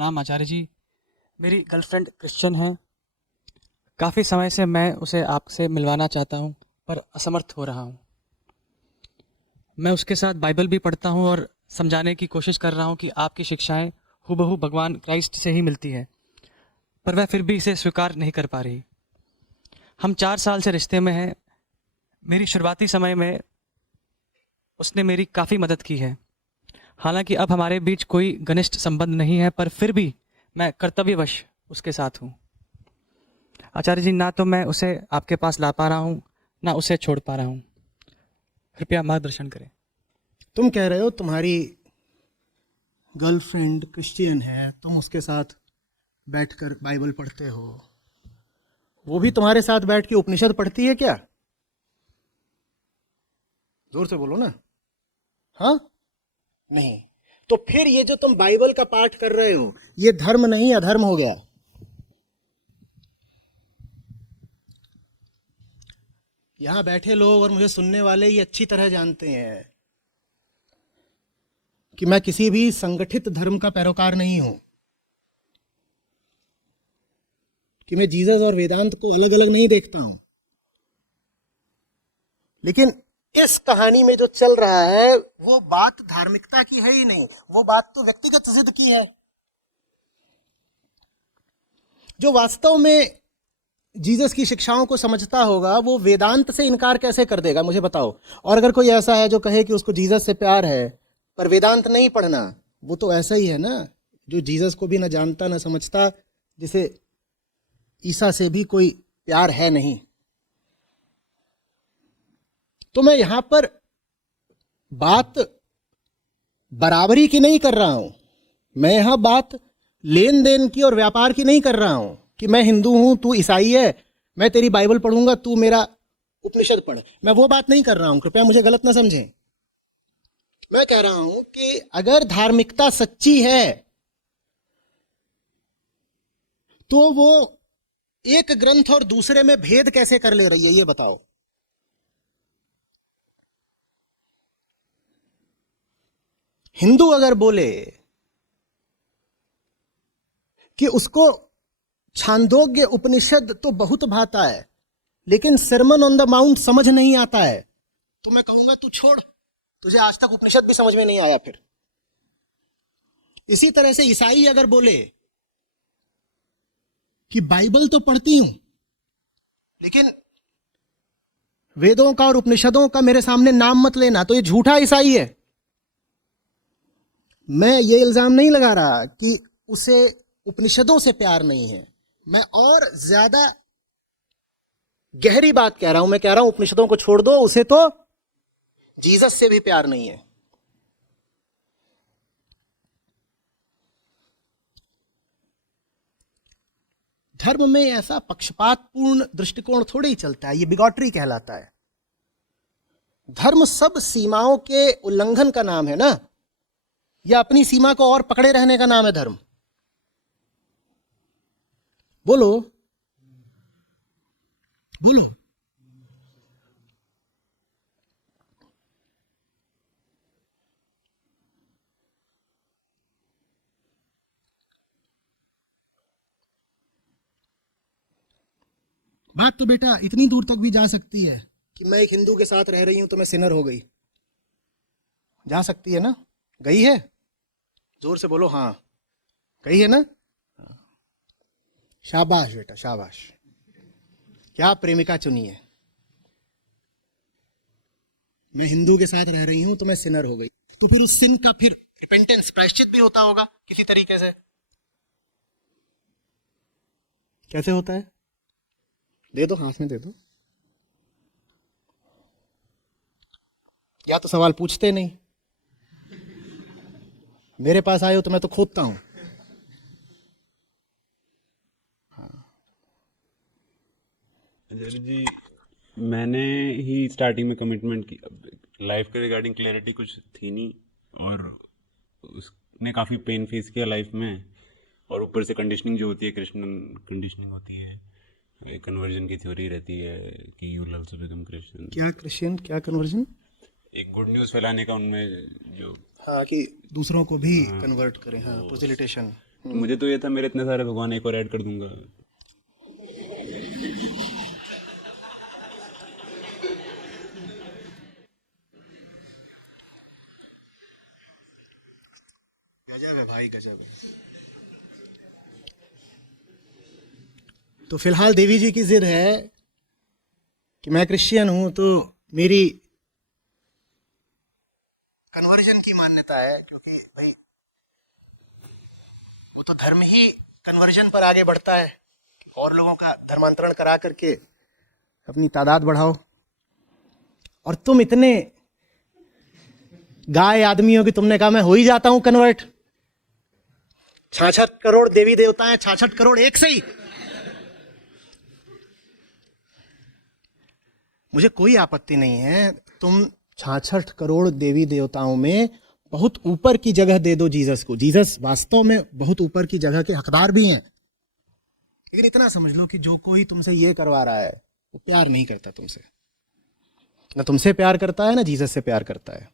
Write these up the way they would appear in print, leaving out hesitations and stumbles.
प्रणाम आचार्य जी। मेरी girlfriend Christian है। काफ़ी समय से मैं उसे आपसे मिलवाना चाहता हूँ पर असमर्थ हो रहा हूँ। मैं उसके साथ बाइबल भी पढ़ता हूँ और समझाने की कोशिश कर रहा हूँ कि आपकी शिक्षाएं हूबहू भगवान क्राइस्ट से ही मिलती है, पर वह फिर भी इसे स्वीकार नहीं कर पा रही। हम 4 साल से रिश्ते में हैं। मेरी शुरुआती समय में उसने मेरी काफ़ी मदद की है। हालांकि अब हमारे बीच कोई घनिष्ठ संबंध नहीं है, पर फिर भी मैं कर्तव्यवश उसके साथ हूँ। आचार्य जी, ना तो मैं उसे आपके पास ला पा रहा हूँ, ना उसे छोड़ पा रहा हूँ। कृपया मार्गदर्शन करें। तुम कह रहे हो तुम्हारी गर्लफ्रेंड क्रिश्चियन है, तुम उसके साथ बैठकर बाइबल पढ़ते हो, वो भी तुम्हारे साथ बैठ के उपनिषद पढ़ती है क्या? जोर से बोलो ना। हाँ? नहीं। तो फिर ये जो तुम बाइबल का पाठ कर रहे हो, ये धर्म नहीं अधर्म हो गया। यहां बैठे लोग और मुझे सुनने वाले ये अच्छी तरह जानते हैं कि मैं किसी भी संगठित धर्म का पैरोकार नहीं हूं, कि मैं जीसस और वेदांत को अलग अलग नहीं देखता हूं। लेकिन इस कहानी में जो चल रहा है वो बात धार्मिकता की है ही नहीं, वो बात तो व्यक्तिगत जिद की है। जो वास्तव में जीसस की शिक्षाओं को समझता होगा वो वेदांत से इनकार कैसे कर देगा, मुझे बताओ। और अगर कोई ऐसा है जो कहे कि उसको जीसस से प्यार है पर वेदांत नहीं पढ़ना, वो तो ऐसा ही है ना जो जीसस को भी ना जानता ना समझता, जिसे ईसा से भी कोई प्यार है नहीं। तो मैं यहां पर बात बराबरी की नहीं कर रहा हूं, मैं यहां बात लेन देन की और व्यापार की नहीं कर रहा हूं कि मैं हिंदू हूं तू ईसाई है, मैं तेरी बाइबल पढ़ूंगा तू मेरा उपनिषद पढ़। मैं वो बात नहीं कर रहा हूं, कृपया मुझे गलत ना समझें। मैं कह रहा हूं कि अगर धार्मिकता सच्ची है तो वो एक ग्रंथ और दूसरे में भेद कैसे कर ले रही है, ये बताओ। हिंदू अगर बोले कि उसको छांदोग्य उपनिषद तो बहुत भाता है लेकिन सरमन ऑन द माउंट समझ नहीं आता है, तो मैं कहूंगा तू छोड़, तुझे आज तक उपनिषद भी समझ में नहीं आया। फिर इसी तरह से ईसाई अगर बोले कि बाइबल तो पढ़ती हूं लेकिन वेदों का और उपनिषदों का मेरे सामने नाम मत लेना, तो ये झूठा ईसाई है। मैं ये इल्जाम नहीं लगा रहा कि उसे उपनिषदों से प्यार नहीं है, मैं और ज्यादा गहरी बात कह रहा हूं। मैं कह रहा हूं उपनिषदों को छोड़ दो, उसे तो जीसस से भी प्यार नहीं है। धर्म में ऐसा पक्षपातपूर्ण दृष्टिकोण थोड़े ही चलता है, ये बिगॉटरी कहलाता है। धर्म सब सीमाओं के उल्लंघन का नाम है ना, या अपनी सीमा को और पकड़े रहने का नाम है धर्म? बोलो बोलो। बात तो बेटा इतनी दूर तक भी जा सकती है कि मैं एक हिंदू के साथ रह रही हूं तो मैं सिनर हो गई, जा सकती है ना? गई है? जोर से बोलो हाँ, गई है ना? शाबाश बेटा शाबाश, क्या प्रेमिका चुनी है। मैं हिंदू के साथ रह रही हूं तो मैं सिनर हो गई, तो फिर उस सिन का फिर रिपेंटेंस प्रायश्चित भी होता होगा किसी तरीके से। कैसे होता है? दे दो, हाथ में दे दो। या तो सवाल पूछते नहीं, मेरे पास आए हो तो मैं तो खोदता हूं। आचार्य जी, मैंने ही स्टार्टिंग में कमिटमेंट की, लाइफ के रिगार्डिंग क्लैरिटी कुछ थी नहीं, और उसने काफ़ी पेन फेस किया लाइफ में, और ऊपर से कंडीशनिंग जो होती है, क्रिश्चियन कंडीशनिंग होती है, कन्वर्जन की थ्योरी रहती है कि you will also become Christian. क्या क्रिश्चियन, क्या कन्वर्जन? एक गुड न्यूज़ फैलाने का उनमें जो, हाँ, कि दूसरों को भी कन्वर्ट करें। हाँ, प्रोसेलिटेशन। तो मुझे तो ये था मेरे इतने सारे भगवान एक और ऐड कर दूंगा। गजब है भाई, गजब है। तो फिलहाल देवी जी की जिद है कि मैं क्रिश्चियन हूं, तो मेरी कन्वर्जन की मान्यता है, क्योंकि भाई वो तो धर्म ही कन्वर्जन पर आगे बढ़ता है, और लोगों का धर्मांतरण करा करके अपनी तादाद बढ़ाओ। और तुम इतने गाय आदमी हो कि तुमने कहा मैं हो ही जाता हूं कन्वर्ट। 66 करोड़ देवी देवता हैं, 66 करोड़ एक से ही। मुझे कोई आपत्ति नहीं है, तुम 66 करोड़ देवी देवताओं में बहुत ऊपर की जगह दे दो जीसस को। जीसस वास्तव में बहुत ऊपर की जगह के हकदार भी हैं, लेकिन इतना समझ लो कि जो कोई तुमसे ये करवा रहा है वो प्यार नहीं करता तुमसे। ना तुमसे प्यार करता है, ना जीसस से प्यार करता है।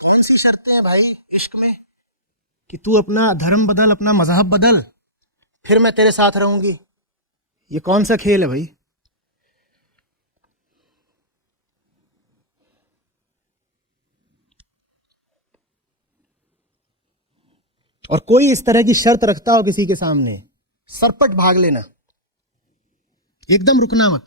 कौन सी शर्तें हैं भाई इश्क में कि तू अपना धर्म बदल, अपना मजहब बदल, फिर मैं तेरे साथ रहूंगी? ये कौन सा खेल है भाई? और कोई इस तरह की शर्त रखता हो किसी के सामने, सरपट भाग लेना, एकदम रुकना मत।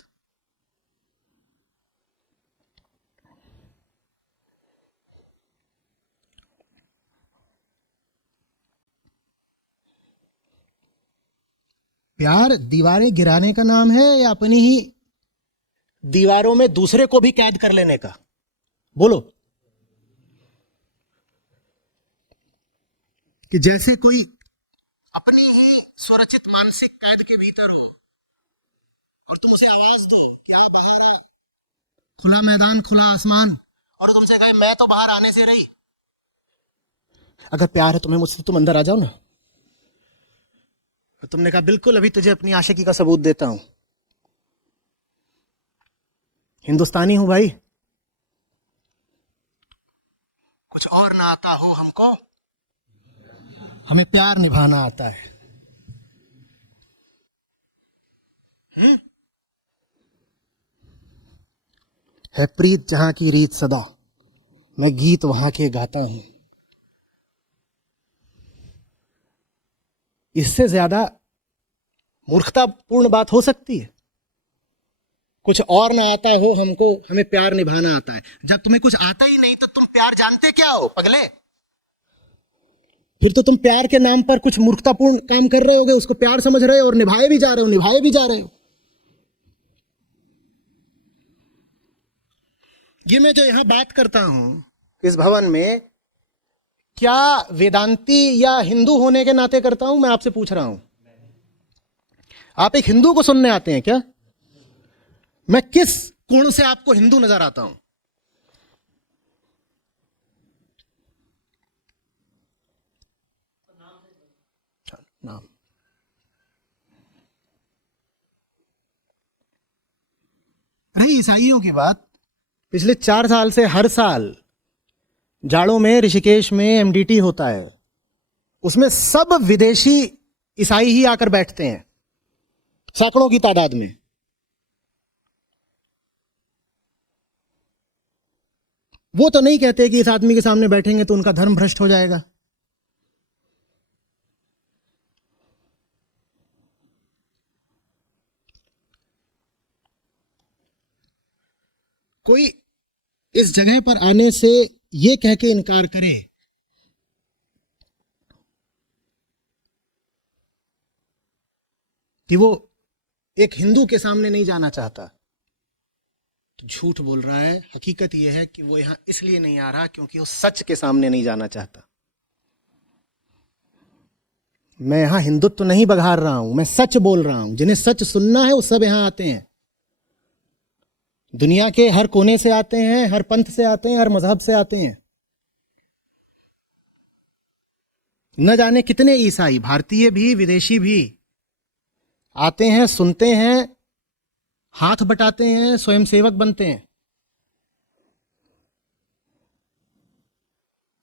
प्यार दीवारें गिराने का नाम है, या अपनी ही दीवारों में दूसरे को भी कैद कर लेने का? बोलो। कि जैसे कोई अपनी ही सुरक्षित मानसिक कैद के भीतर हो और तुम उसे आवाज दो कि आ बाहर आ, खुला मैदान, खुला आसमान, और तुमसे कहे मैं तो बाहर आने से रही। अगर प्यार है तुम्हें मुझसे, तुम अंदर आ जाओ ना। तुमने कहा बिल्कुल, अभी तुझे अपनी आशिकी का सबूत देता हूं। हिंदुस्तानी हूं भाई, कुछ और ना आता हो हमको, हमें प्यार निभाना आता है। है प्रीत जहां की रीत सदा, मैं गीत वहां के गाता हूं। इससे ज्यादा मूर्खतापूर्ण बात हो सकती है? कुछ और ना आता हो हमको, हमें प्यार निभाना आता है। जब तुम्हें कुछ आता ही नहीं तो तुम प्यार जानते क्या हो पगले? फिर तो तुम प्यार के नाम पर कुछ मूर्खतापूर्ण काम कर रहे होगे, उसको प्यार समझ रहे हो और निभाए भी जा रहे हो, निभाए भी जा रहे हो। ये मैं जो यहां बात करता हूं इस भवन में, क्या वेदांती या हिंदू होने के नाते करता हूं? मैं आपसे पूछ रहा हूं। आप एक हिंदू को सुनने आते हैं क्या? मैं किस कोण से आपको हिंदू नजर आता हूं? नाम। रही ईसाइयों की बात, पिछले 4 साल से हर साल जाड़ों में ऋषिकेश में एमडीटी होता है। उसमें सब विदेशी ईसाई ही आकर बैठते हैं, सैकड़ों की तादाद में। वो तो नहीं कहते कि इस आदमी के सामने बैठेंगे तो उनका धर्म भ्रष्ट हो जाएगा। कोई इस जगह पर आने से ये कह के इनकार करे कि वो एक हिंदू के सामने नहीं जाना चाहता, तो झूठ बोल रहा है। हकीकत यह है कि वो यहां इसलिए नहीं आ रहा क्योंकि वो सच के सामने नहीं जाना चाहता। मैं यहां हिंदुत्व तो नहीं बघार रहा हूं, मैं सच बोल रहा हूं। जिन्हें सच सुनना है वो सब यहां आते हैं। दुनिया के हर कोने से आते हैं, हर पंथ से आते हैं, हर मजहब से आते हैं। न जाने कितने ईसाई, भारतीय भी विदेशी भी आते हैं, सुनते हैं, हाथ बटाते हैं, स्वयंसेवक बनते हैं।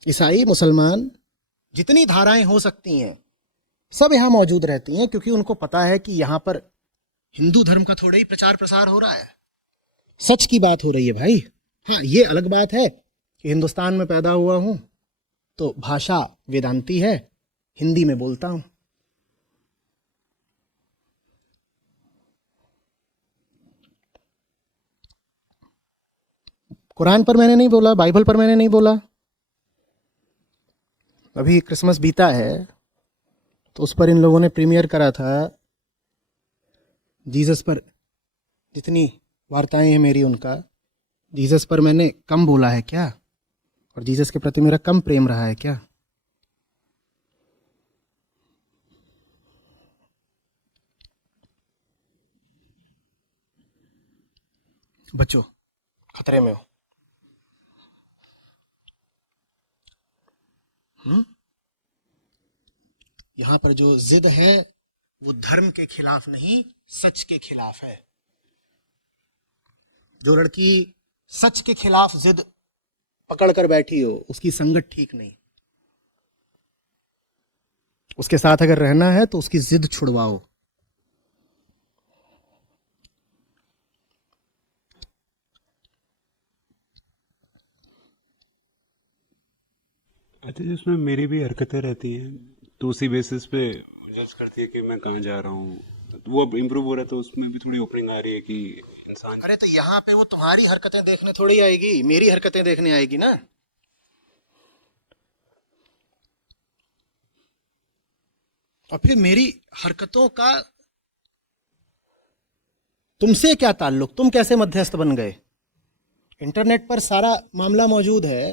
ईसाई, मुसलमान, जितनी धाराएं हो सकती हैं सब यहाँ मौजूद रहती हैं, क्योंकि उनको पता है कि यहाँ पर हिंदू धर्म का थोड़ा ही प्रचार प्रसार हो रहा है, सच की बात हो रही है भाई। हाँ, ये अलग बात है कि हिंदुस्तान में पैदा हुआ हूं तो भाषा वेदांती है, हिंदी में बोलता हूं। कुरान पर मैंने नहीं बोला, बाइबल पर मैंने नहीं बोला। अभी क्रिसमस बीता है तो उस पर इन लोगों ने प्रीमियर करा था, जीसस पर जितनी वार्ताएं हैं मेरी उनका, जीसस पर मैंने कम बोला है क्या, और जीसस के प्रति मेरा कम प्रेम रहा है क्या? बच्चों, खतरे में हो। यहां पर जो जिद है वो धर्म के खिलाफ नहीं, सच के खिलाफ है। जो लड़की सच के खिलाफ जिद पकड़ कर बैठी हो उसकी संगत ठीक नहीं। उसके साथ अगर रहना है तो उसकी जिद छुड़वाओ। अच्छा, जिसमें मेरी भी हरकतें रहती हैं तो उसी बेसिस पे जज करती है कि मैं कहाँ जा रहा हूँ, तो वो अब इम्प्रूव हो रहा है तो उसमें भी थोड़ी ओपनिंग आ रही है कि इंसान। अरे तो यहाँ पे वो तुम्हारी हरकतें देखने थोड़ी आएगी, मेरी हरकतें देखने आएगी ना। और फिर मेरी हरकतों का तुमसे क्या ताल्लुक, तुम कैसे मध्यस्थ बन गए? इंटरनेट पर सारा मामला मौजूद है,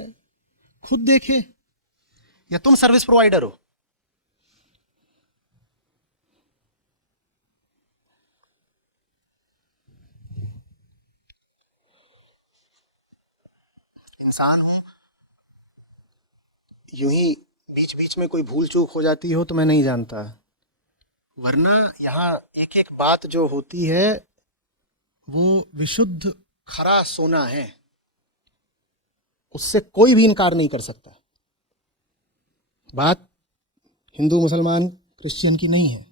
खुद देखे। या तुम सर्विस प्रोवाइडर हो? इंसान हूं, यूं ही बीच बीच में कोई भूल चूक हो जाती हो तो मैं नहीं जानता, वरना यहाँ एक एक बात जो होती है वो विशुद्ध खरा सोना है, उससे कोई भी इनकार नहीं कर सकता। बात हिंदू, मुसलमान, क्रिश्चियन की नहीं है।